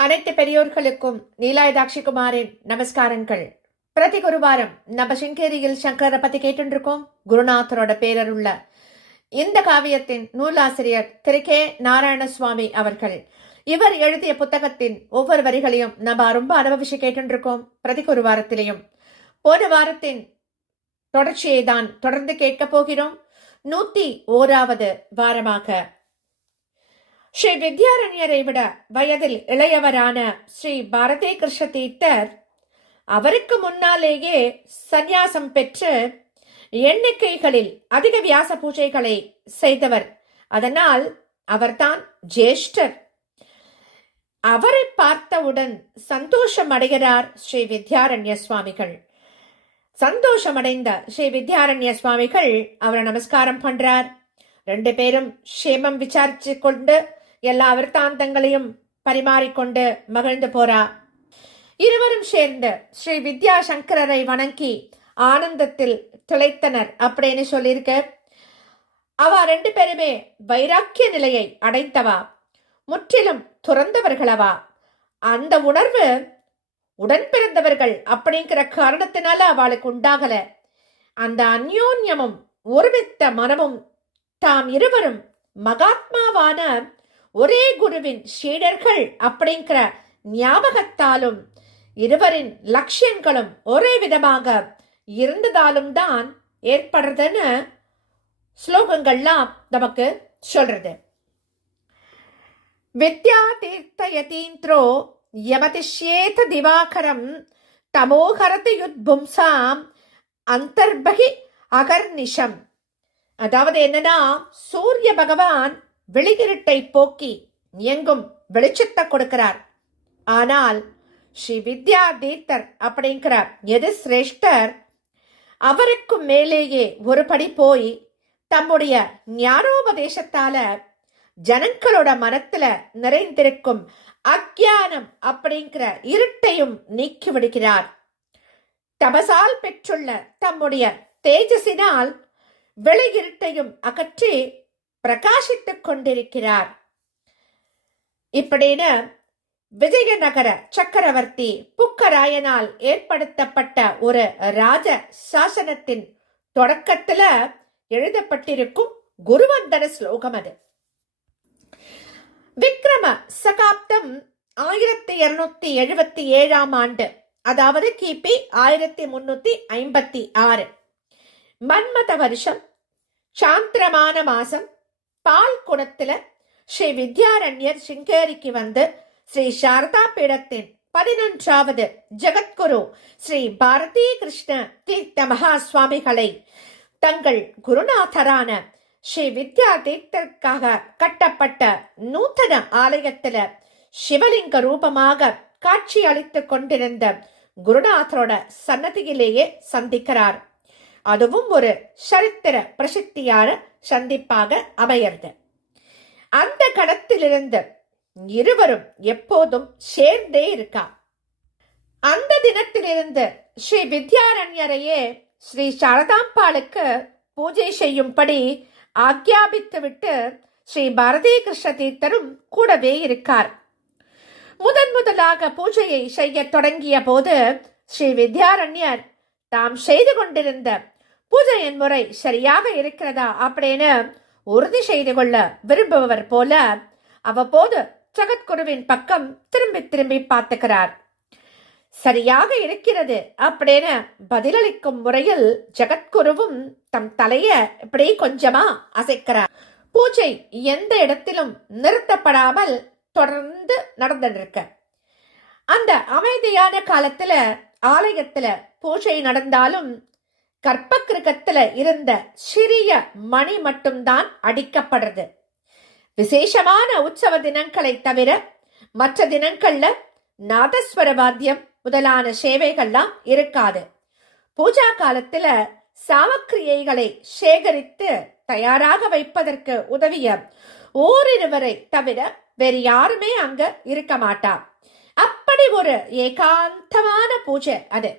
அனைத்து பெரியோர்களுக்கும் நீலாயதாட்சி குமாரின் நமஸ்காரங்கள். பிரதி குருவாரம் நம்ம சிங்கேரியில் சங்கரை பத்தி கேட்டுருக்கோம் குருநாதரோட குருநாதரோட பேரருள்ள இந்த காவியத்தின் நூலாசிரியர் திரு கே நாராயணசுவாமி அவர்கள். இவர் எழுதிய புத்தகத்தின் ஒவ்வொரு வரிகளையும் நம்ம ரொம்ப அனுபவிச்சு கேட்டுருக்கோம் பிரதி குருவாரத்திலையும். போன வாரத்தின் தொடர்ச்சியை தான் தொடர்ந்து கேட்கப் போகிறோம். நூத்தி ஓராவது வாரமாக ஸ்ரீ வித்யாரண்யரை விட வயதில் இளையவரான ஸ்ரீ பாரதே கிருஷ்ண தீர்த்தர் அவருக்கு முன்னாலேயே சந்நியாசம் பெற்று எண்ணிக்கைகளில் அதிக வியாச பூஜைகளை செய்தவர். அதனால் அவர்தான் ஜேஷ்டர். அவரை பார்த்தவுடன் சந்தோஷம் அடைகிறார் ஸ்ரீ வித்யாரண்ய சுவாமிகள். சந்தோஷமடைந்த ஸ்ரீ வித்யாரண்ய சுவாமிகள் அவரை நமஸ்காரம் பண்றார். ரெண்டு பேரும் க்ஷேமம் விசாரிச்சு கொண்டு எல்லா விற்த்தாந்தங்களையும் பரிமாறிக்கொண்டு மகிழ்ந்து போறா. இருவரும் சேர்ந்து ஸ்ரீ வித்யா சங்கரரை வணங்கி ஆனந்தத்தில் திளைத்தனர் அப்படின்னு சொல்லியிருக்க. அவ ரெண்டு பேருமே வைராக்கிய நிலையை அடைந்தவா? முற்றிலும் துறந்தவர்களவா? அந்த உணர்வு உடன் பிறந்தவர்கள் அப்படிங்கிற காரணத்தினால அவளுக்கு உண்டாகல. அந்த அந்யோன்யமும் ஒருமித்த மனமும் தாம் இருவரும் மகாத்மாவான ஒரே குருவின் ஷீடர்கள் அப்படிங்கிற ஞாபகத்தாலும் இருவரின் லட்சியங்களும் ஒரே விதமாக இருந்ததாலும் தான் ஏற்படுறதுன்னு ஸ்லோகங்கள்லாம் நமக்கு சொல்றது. வித்யா தீர்த்த யதீந்திரோ யமதிஷேத திவாகரம் தமோகரதி யுத்பும்சாம் அந்தர்பகி அகர்நிஷம். அதாவது என்னன்னா சூரிய பகவான் வெளியிருட்டை போக்கி எங்கும் வெளிச்சத்தை கொடுக்கிறார். ஆனால் ஸ்ரீ வித்யா தீர்த்தர் அப்படிங்கிற எது சிரேஷ்டர்? அவருக்கு மேலேயே ஒரு படி போய் தம்முடைய ஞானோபதேசத்தால ஜனங்களோட மனத்துல நிறைந்திருக்கும் அக்ஞானம் அப்படிங்கிற இருட்டையும் நீக்கி விடுகிறார். தபசால் பெற்றுள்ள தம்முடைய தேஜசினால் வெளியிருட்டையும் அகற்றி பிரகாசித்துக் கொண்டிருக்கிறார். இப்படின்னு விஜயநகர சக்கரவர்த்தி புக்கராயனால் ஏற்படுத்தப்பட்ட ஒரு ராஜ சாசனத்தின் தொடக்கத்துல எழுதப்பட்டிருக்கும் குருவந்தன ஸ்லோகம் அது. விக்ரம சகாப்தம் ஆயிரத்தி இருநூத்தி எழுபத்தி ஏழாம் ஆண்டு அதாவது கிபி ஆயிரத்தி முன்னூத்தி ஐம்பத்தி ஆறு. மன்மத வருஷம் சாந்திரமான மாசம் பால் குடத்துல ஸ்ரீ வித்யாரண்யர் சிங்கேரிக்கு வந்து ஸ்ரீ சாரதா பீடத்தின் பதினொன்றாவது ஜெகத்குரு ஸ்ரீ பாரதி கிருஷ்ண தீர்த்த மகா சுவாமிகளை தங்கள் குருநாதரான ஸ்ரீ வித்யா தீர்த்தற்காக கட்டப்பட்ட நூத்தன ஆலயத்துல சிவலிங்க ரூபமாக காட்சி அளித்துக் கொண்டிருந்த குருநாதரோட சன்னதியிலேயே சந்திக்கிறார். அதுவும் ஒரு சரித்திர பிரசித்தியான சந்திப்பாக அமையறது. அந்த கடத்திலிருந்து இருவரும் எப்போதும் சேர்ந்தே இருக்கா அந்த தினத்திலிருந்து ஸ்ரீ வித்யாரண்யரையே ஸ்ரீ சாரதாம்பாளுக்கு பூஜை செய்யும்படி ஆக்ஞாபித்துவிட்டு ஸ்ரீ பாரதி கிருஷ்ண தீர்த்தரும் கூடவே இருக்கார். முதன் முதலாக பூஜையை செய்ய தொடங்கிய போது ஸ்ரீ வித்யாரண்யர் தாம் செய்து கொண்டிருந்த பூஜையின் முறை சரியாக இருக்கிறதா அப்படின்னு உறுதி செய்து கொள்ள விரும்புபவர் போல அவ்வப்போது ஜகத்குருவின் பக்கம் திரும்பி திரும்பி பார்த்துக்கிறார். சரியாக இருக்கிறது அப்படின்னு பதிலளிக்கும் முறையில் ஜகத்குருவும் தம் தலைய இப்படி கொஞ்சமா அசைக்கிறார். பூஜை எந்த இடத்திலும் நிறுத்தப்படாமல் தொடர்ந்து நடந்துட்டு அந்த அமைதியான காலத்துல ஆலயத்துல பூஜை நடந்தாலும் கற்பக்கிருகத்துல இருந்த சிறிய மணி மட்டும்தான் அடிக்கப்படுறது. விசேஷமான உற்சவ தினங்களை தவிர மற்ற தினங்கள்ல நாதஸ்வர வாத்தியம் முதலான சேவைகள்லாம் இருக்காது. பூஜா காலத்துல சாமக்கிரியைகளை சேகரித்து தயாராக வைப்பதற்கு உதவிய ஓரிருவரை தவிர வேறு யாருமே அங்க இருக்க மாட்டா. அப்படி ஒரு ஏகாந்தமான பூஜை அது.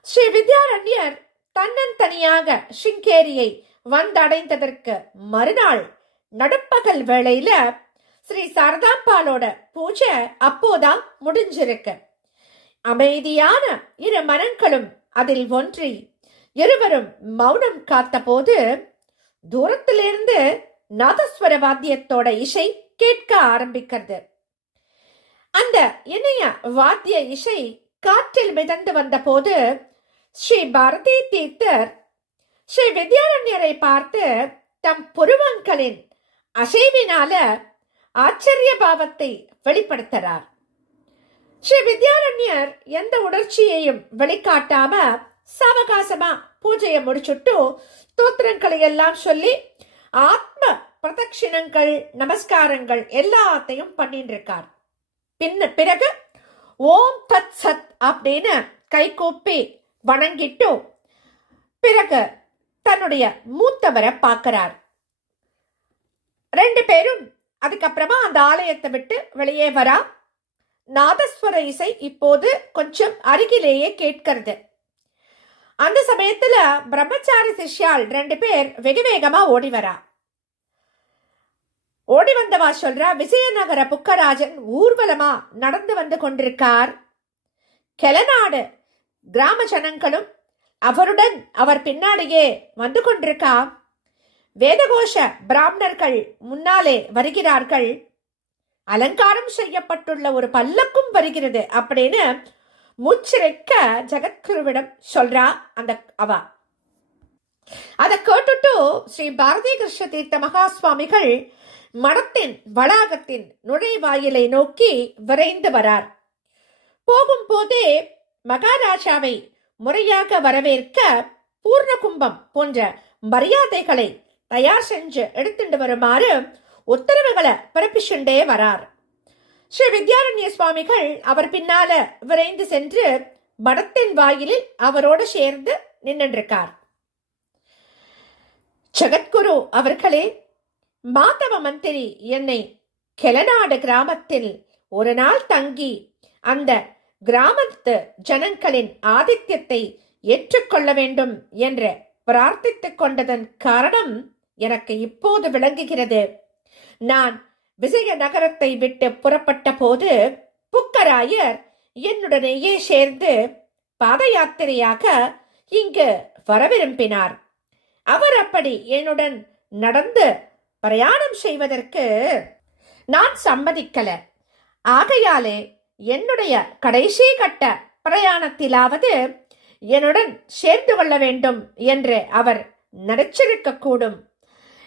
ஸ்ரீ வித்யாரண்யர் தன்னந்தனியாக ஷிங்கேரியை வந்தடைந்ததற்கு மறுநாள் நடுப்பகல் வேளையில ஸ்ரீ சாரதாம்பாலோட பூஜை அப்போதான் முடிஞ்சிருக்கு. அமைதியான இரு மரங்களும் அதில் ஒன்றி இருவரும் மௌனம் காத்தபோது தூரத்திலிருந்து நாதஸ்வர வாத்தியத்தோட இசை கேட்க ஆரம்பிக்கிறது. அந்த இணைய வாத்திய இசை காற்றில் மிதந்து வந்தபோது ஸ்ரீ பாரதி தீர்த்தர் ஸ்ரீ வித்யாரண்யரை பார்த்து தம் புருவங்களின் அசைவினால ஆச்சரிய பாவத்தை வெளிப்படுத்துறார் ஸ்ரீ வித்யாரண்யர் எந்த உணர்ச்சியையும் வெளிக்காட்டாம சாவகாசமா பூஜையை முடிச்சுட்டு தோத்திரங்களை எல்லாம் சொல்லி ஆத்ம பிரதட்சிணங்கள் நமஸ்காரங்கள் எல்லாத்தையும் பண்ணிட்டு இருக்கார் பின்ன பிறகு ஓம் தத் சத் அப்படின்னு கை கூப்பி வணங்கிட்டு பிறகு தன்னுடைய மூத்தவரை பார்க்கிறார். ரெண்டு பேரும் அதுக்கப்புறமா அந்த ஆலயத்தை விட்டு வெளியே வரா. நாதஸ்வர இசை இப்போது கொஞ்சம் அருகிலேயே கேட்கிறது. அந்த சமயத்துல பிரம்மச்சாரி சிஷ்யால் ரெண்டு பேர் வெகு வேகமா ஓடி வரா. ஓடி வந்தவா சொல்றா விஜயநகர புக்கராஜன் ஊர்வலமா நடந்து வந்து கொண்டிருக்கார். கெலநாடு கிராம ஜனங்களும் அவருடன் அவர் பின்னாடியே வந்து கொண்டிருக்கா வேதகோஷ பிராமணர்கள் முன்னாலே வருகிறார்கள். அலங்காரம் செய்யப்பட்டுள்ள ஒரு பல்லக்கும் வருகிறது அப்படின்னு மூச்சிரைக்க ஜெகத்குருவிடம் சொல்றா அந்த அவ. அதை கேட்டுட்டு ஸ்ரீ பாரதி கிருஷ்ண தீர்த்த மகா சுவாமிகள் மடத்தின் வளாகத்தின் நுழைவாயிலை நோக்கி விரைந்து வரார். போகும்போதே மகாராஜாவை முறையாக வரவேற்க பூர்ண கும்பம் போன்ற மரியாதைகளை தயார் செஞ்சு எடுத்துட்டு வருமாறு உத்தரவுகளை பிறப்பிச்சுண்டே வரார். ஸ்ரீ வித்யாரண்ய சுவாமிகள் அவர் பின்னால விரைந்து சென்று மடத்தின் வாயிலில் அவரோடு சேர்ந்து நின்றுருக்கார் ஜெகத்குரு அவர்களே மாதவ மந்திரி என்னை கெலநாடு கிராமத்தில் ஒரு நாள் தங்கி அந்த கிராமத்து ஜனங்களின் ஆதித்யத்தை ஏற்றுக்கொள்ள வேண்டும் என்று பிரார்த்தித்துக் கொண்டதன் காரணம் எனக்கு இப்போது விளங்குகிறது. நான் விஜய நகரத்தை விட்டு புறப்பட்ட போது புக்கராயர் என்னுடனேயே சேர்ந்து பாத யாத்திரையாக இங்கு வர விரும்பினார் அவர் அப்படி என்னுடன் நடந்து பிரயாணம் செய்வதற்கு நான் சம்மதிக்கல. ஆகையாலே என்னுடைய கடைசி கட்ட பிரயாணத்திலாவது என்னுடன் சேர்ந்து கொள்ள வேண்டும் என்று அவர் நினைச்சிருக்கக்கூடும்.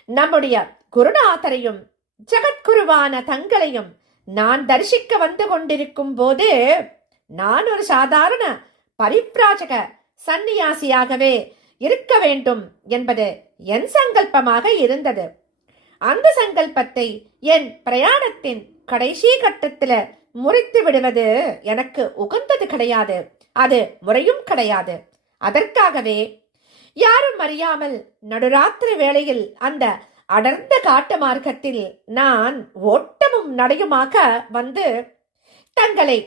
நம்முடைய குருநாதரையும் ஜகத்குருவான தங்களையும் நான் தரிசிக்க வந்து கொண்டிருக்கும் போது நான் ஒரு சாதாரண பரிப்ராஜக சந்நியாசியாகவே இருக்க வேண்டும் என்பது என் சங்கல்பமாக இருந்தது. அந்த சங்கல்பத்தை என் பிரயாணத்தின் கடைசி கட்டத்தில் முறித்து விடுவது எனக்கு உகந்தது கிடையாது. அது முறையும் கிடையாது. அதற்காகவே யாரும் அறியாமல் நடுராத்திரி வேளையில் அந்த அடர்ந்த காட்டு மார்க்கத்தில் நான் ஓட்டமும் நடையுமாக வந்து தங்களை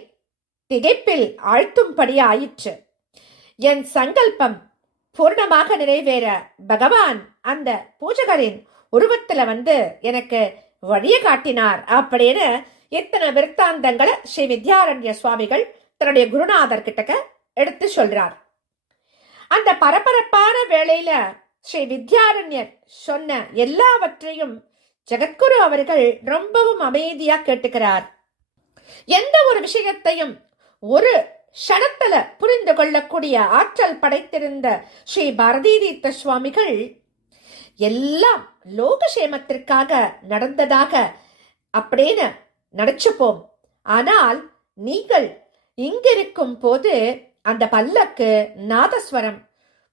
திகைப்பில் ஆழ்த்தும்படி ஆயிற்று. என் சங்கல்பம் பூர்ணமாக நிறைவேற பகவான் அந்த பூஜகரின் உருவத்தில் வந்து எனக்கு வழிய காட்டினார் அப்படின்னு இத்தனை விருத்தாந்தங்களை ஸ்ரீ வித்யாரண்ய சுவாமிகள் தன்னுடைய குருநாதர் கிட்டக்க எடுத்து சொல்றார். அந்த பரபரப்பான வேளையில ஸ்ரீ வித்யாரண்யர் சொன்ன எல்லாவற்றையும் ஜெகத்குரு அவர்கள் ரொம்பவும் அமைதியா கேட்டுக்கிறார். எந்த ஒரு விஷயத்தையும் ஒரு க்ஷணத்துல புரிந்து கொள்ளக்கூடிய ஆற்றல் படைத்திருந்த ஸ்ரீ பாரதி தீர்த்த சுவாமிகள் எல்லாம் லோகசேமத்திற்காக நடந்ததாக அப்படின்னு நடிச்சுப்போம். ஆனால் நீங்கள் இங்கிருக்கும் போது அந்த பல்லக்கு நாதஸ்வரம்.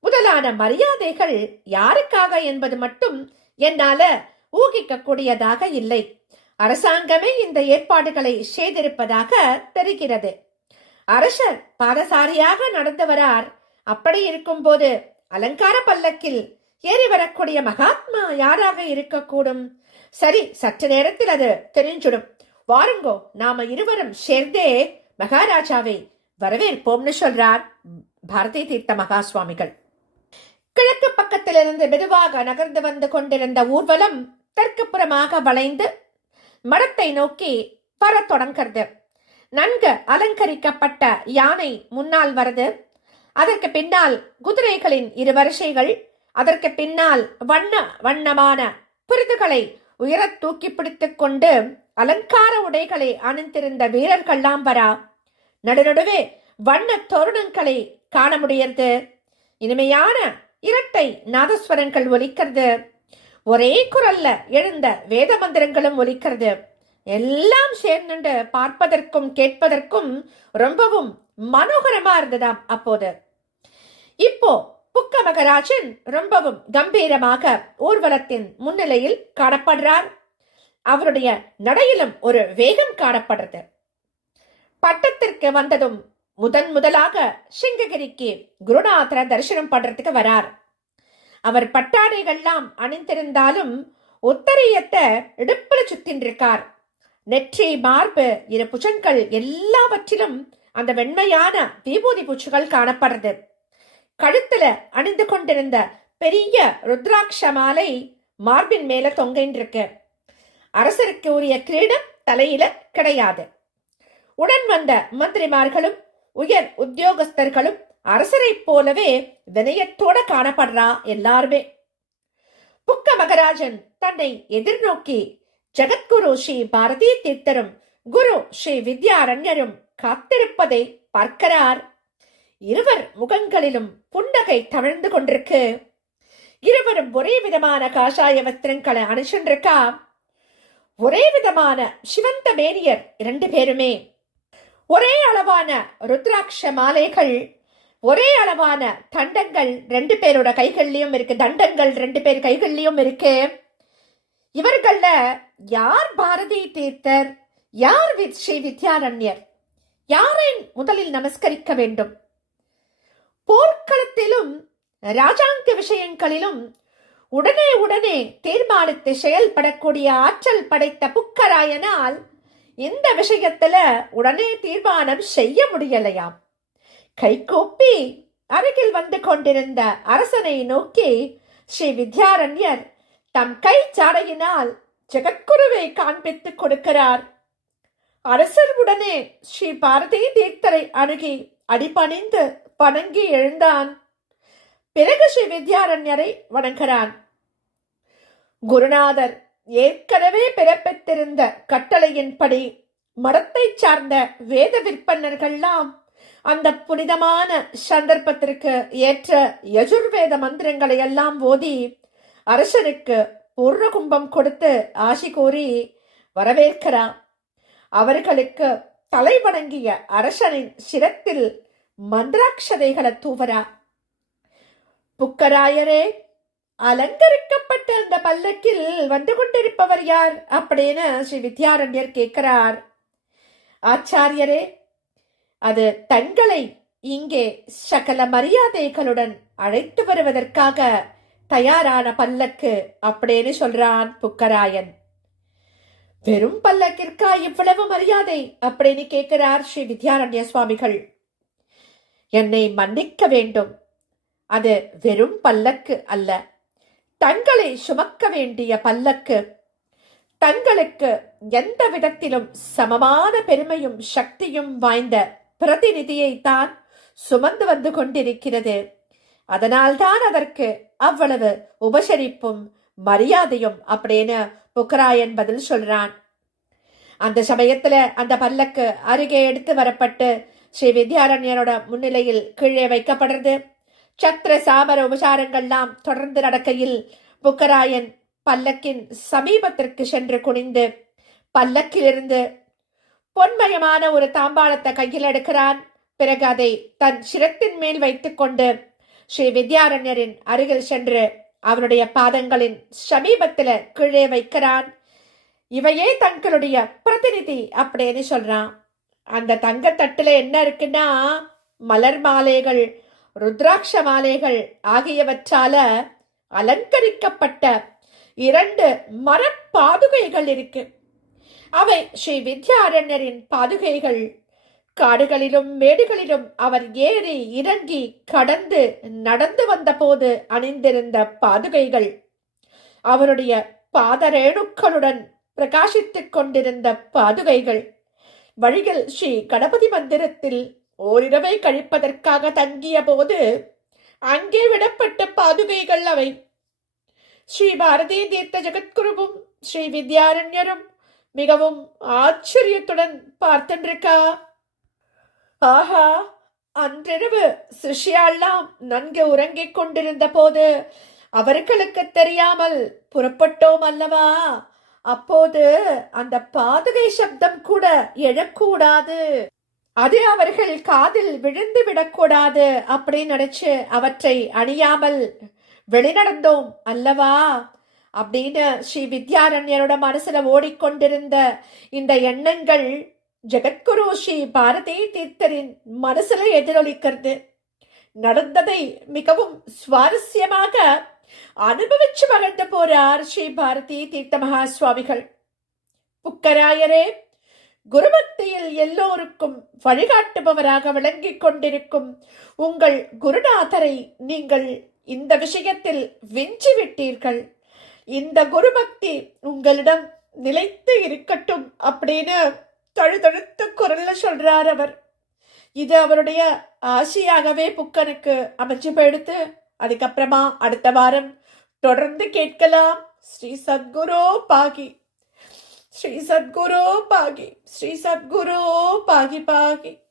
முதலான மரியாதைகள் யாருக்காக என்பது மட்டும் என்னால ஊகிக்கக்கூடியதாக இல்லை. அரசாங்கமே இந்த ஏற்பாடுகளை செய்திருப்பதாக தெரிகிறது. அரசர் பாதசாரியாக நடந்து வரார் அப்படி இருக்கும்போது அலங்கார பல்லக்கில் ஏறி வரக்கூடிய மகாத்மா யாராக இருக்கக்கூடும்? சரி சற்று நேரத்தில் அது தெரிஞ்சுடும். வாருங்கோ நாம இருவரும் சேர்ந்தே மகாராஜாவை வரவேற்போம்னு சொல்றார் பாரதி தீர்த்த மகா சுவாமிகள் கிழக்கு பக்கத்திலிருந்து மெதுவாக நகர்ந்து வந்து கொண்டிருந்த ஊர்வலம் தெற்கு புறமாக வளைந்து மடத்தை நோக்கி வர தொடங்கிறது நன்கு அலங்கரிக்கப்பட்ட யானை முன்னால் வருது. அதற்கு பின்னால் குதிரைகளின் இரு வரிசைகள் அதற்கு பின்னால் வண்ண வண்ணமான பிரிதுகளை உயரத் தூக்கி பிடித்து கொண்டு அலங்கார உடைகளை அணிந்திருந்த வீரர்கள்லாம் வரா. நடுநடுவே வண்ண தோரணங்களை காண முடியறது இனிமையான இரட்டை நாதஸ்வரங்கள் ஒலிக்கிறது. ஒரே குரல்ல எழுந்த வேத மந்திரங்களும் ஒலிக்கிறது. எல்லாம் சேர்ந்து பார்ப்பதற்கும் கேட்பதற்கும் ரொம்பவும் மனோகரமா இருந்ததாம் அப்போது. இப்போ புக்க மகராஜன் ரொம்பவும் கம்பீரமாக ஊர்வலத்தின் முன்னிலையில் காணப்படுறார். அவருடைய நடையிலும் ஒரு வேகம் காணப்படுறது. பட்டத்திற்கு வந்ததும் முதன் முதலாக சிங்ககிரிக்கு குருநாதரை தரிசனம் பண்றதுக்கு வரார். அவர் பட்டாடைகள்லாம் அணிந்திருந்தாலும் உத்தரியத்தை இடுப்புல சுத்தின்றிருக்கார். நெற்றி மார்பு இரு புஜங்கள் எல்லாவற்றிலும் அந்த வெண்மையான விபூதி பூச்சுகள் காணப்படுறது. கழுத்துல அணிந்து கொண்டிருந்த பெரிய ருத்ராட்ச மாலை மார்பின் மேல தொங்கின்றிருக்கு. அரசருக்கு உரிய கிரீடம் தலையில கிடையாது. உடன் வந்த மந்திரிமார்களும் உயர் உத்தியோகஸ்தர்களும் அரசரைப் போலவே வினயத்தோட காணப்படுறா எல்லாருமே. புக்க மகராஜன் தன்னை எதிர்நோக்கி ஜெகத்குரு ஸ்ரீ பாரதி தீர்த்தரும் குரு ஸ்ரீ வித்யாரண்யரும் காத்திருப்பதை பார்க்கிறார். இருவர் முகங்களிலும் புன்னகை தவழ்ந்து கொண்டிருக்கு. இருவரும் ஒரே விதமான காஷாய வஸ்திரங்களை அணிச்சுருக்கா ஒரே விதமான சிவந்த மேனியர் இரண்டு பேருமே. ஒரே அளவான ருத்ராட்ச மாலைகள் ஒரே அளவான தண்டங்கள் ரெண்டு பேரோட கைகள்லயும் இருக்கு தண்டங்கள் ரெண்டு பேர் கைகள்லயும் இருக்கு. இவர்கள்ல யார் பாரதி தீர்த்தர் யார் ஸ்ரீ வித்யாரண்யர்? யாரை முதலில் நமஸ்கரிக்க வேண்டும்? போர்க்களத்திலும் ராஜாங்க விஷயங்களிலும் உடனே உடனே தீர்மானித்து செயல்படக்கூடிய ஆற்றல் படைத்த புக்கராயனால் இந்த விஷயத்துல உடனே தீர்மானம் செய்ய முடியலையாம். கைகூப்பி அருகில் வந்து கொண்டிருந்த அரசனை நோக்கி ஸ்ரீ வித்யாரண்யர் தம் கை சாடையினால் ஜெகத்குருவை காண்பித்துக் கொடுக்கிறார். அரசர் உடனே ஸ்ரீ பாரதி தீர்த்தரை அணுகி அடிபணிந்து பணங்கி எழுந்தான். பிறகு ஸ்ரீ வித்யாரண்யரை வணங்கிறான் குருநாதர் ஏற்கனவே பிறப்பித்திருந்த கட்டளையின்படி மடத்தைச் சார்ந்த வேத விற்பனர்கள்லாம் அந்த புனிதமான சந்தர்ப்பத்திற்கு ஏற்ற யஜுர்வேத மந்திரங்களை எல்லாம் ஓதி அரசருக்கு பூர்ண கும்பம் கொடுத்து ஆசி கூறி வரவேற்கிறான். அவர்களுக்கு தலை வணங்கிய அரசனின் சிரத்தில் மந்திராட்சதைகளை தூவரா. புக்கராயரே அலங்கரிக்கப்பட்ட அந்த பல்லக்கில் வந்து கொண்டிருப்பவர் யார்? அப்படின்னு ஸ்ரீ வித்யாரண்யர் கேட்கிறார். ஆச்சாரியரே அது தங்களை இங்கே சகல மரியாதைகளுடன் அழைத்து வருவதற்காக தயாரான பல்லக்கு அப்படின்னு சொல்றான் புக்கராயன். வெறும் பல்லக்கிற்கா இவ்வளவு மரியாதை? அப்படின்னு கேட்கிறார் ஸ்ரீ வித்யாரண்ய சுவாமிகள். என்னை மன்னிக்க வேண்டும். அது வெறும் பல்லக்கு அல்ல. தங்களை சுமக்க வேண்டிய பல்லக்கு. தங்களுக்கு எந்த விதத்திலும் சமமான பெருமையும் சக்தியும் வாய்ந்த பிரதிநிதியைத்தான் சுமந்து வந்து கொண்டிருக்கிறது. அதனால்தான் அதற்கு அவ்வளவு உபசரிப்பும் மரியாதையும் அப்படின்னு புக்கராயன் பதில் சொல்றான். அந்த சமயத்துல அந்த பல்லக்கு அருகே எடுத்து வரப்பட்டு ஸ்ரீ வித்யாரண்யரோட முன்னிலையில் கீழே வைக்கப்படுறது. சத்திர சாபர உபசாரங்கள்லாம் தொடர்ந்து நடக்கையில் புக்கராயன் பல்லக்கின் சமீபத்திற்கு சென்று குனிந்து பல்லக்கிலிருந்து பொன்மயமான ஒரு தாம்பாளத்தை கையில் எடுக்கிறான். பிறகு அதை தன் சிரத்தின் மேல் வைத்துக்கொண்டு ஸ்ரீ வித்யாரண்யரின் அருகில் சென்று அவருடைய பாதங்களின் சமீபத்தில் கீழே வைக்கிறான். இவையே தங்களுடைய பிரதிநிதி அப்படின்னு சொல்றான். அந்த தங்கத்தட்டில் என்ன இருக்குன்னா மலர் மாலைகள் ருத்ராட்ச மாலைகள் ஆகியவற்றால அலங்கரிக்கப்பட்ட இரண்டு மரப்பாதுகைகள் இருக்கு. அவை ஸ்ரீ வித்யாரண்யரின் பாதுகைகள். காடுகளிலும் மேடுகளிலும் அவர் ஏறி இறங்கி கடந்து நடந்து வந்தபோது அணிந்திருந்த பாதுகைகள். அவருடைய பாதரேணுக்களுடன் பிரகாசித்துக் கொண்டிருந்த பாதுகைகள். வழியில் ஸ்ரீ கணபதி மந்திரத்தில் ஓரிரவை கழிப்பதற்காக தங்கிய போது அங்கே விடப்பட்ட பாதுகைகள் அவை. ஸ்ரீ பாரதி தீர்த்த ஜெகத்குருவும் ஸ்ரீ வித்யாரண்யரும் மிகவும் ஆச்சரியத்துடன் பார்த்துருக்கா ஆஹா அன்றிரவு சிஷ்யாள்லாம் நன்கு உறங்கிக் கொண்டிருந்த போது அவர்களுக்கு தெரியாமல் புறப்பட்டோம் அல்லவா? அப்போது அந்த பாதுகை சப்தம் கூட எழக்கூடாது. அது அவர்கள் காதில் விழுந்து விடக்கூடாது அப்படின்னு நினைச்சு அவற்றை அணியாமல் வெளிநடந்தோம் அல்லவா? அப்படின்னு ஸ்ரீ வித்யாரண்யரோட மனசுல ஓடிக்கொண்டிருந்த இந்த எண்ணங்கள் ஜெகத்குரு ஸ்ரீ பாரதி தீர்த்தரின் மனசுல எதிரொலிக்கிறது. நடந்ததை மிகவும் சுவாரஸ்யமாக அனுபவிச்சு மகிழ்ந்து போறார் ஸ்ரீ பாரதி தீர்த்த மகா சுவாமிகள் புக்கராயரே குருபக்தியில் எல்லோருக்கும் வழிகாட்டுபவராக விளங்கிக் கொண்டிருக்கும் உங்கள் குருநாதரை நீங்கள் இந்த விஷயத்தில் விஞ்சிவிட்டீர்கள் இந்த குருபக்தி உங்களிடம் நிலைத்து இருக்கட்டும் அப்படின்னு தழுதழுத்த குரல்ல சொல்றார் அவர் இது அவருடைய ஆசையாகவே புக்கனுக்கு அமைச்சு போயிடுத்து அதுக்கப்புறமா அடுத்த வாரம் தொடர்ந்து கேட்கலாம். ஸ்ரீ சத்குரு பாகி. ஸ்ரீ சத்குரு பாகி. ஸ்ரீ சத்குரு பாகி பாகி.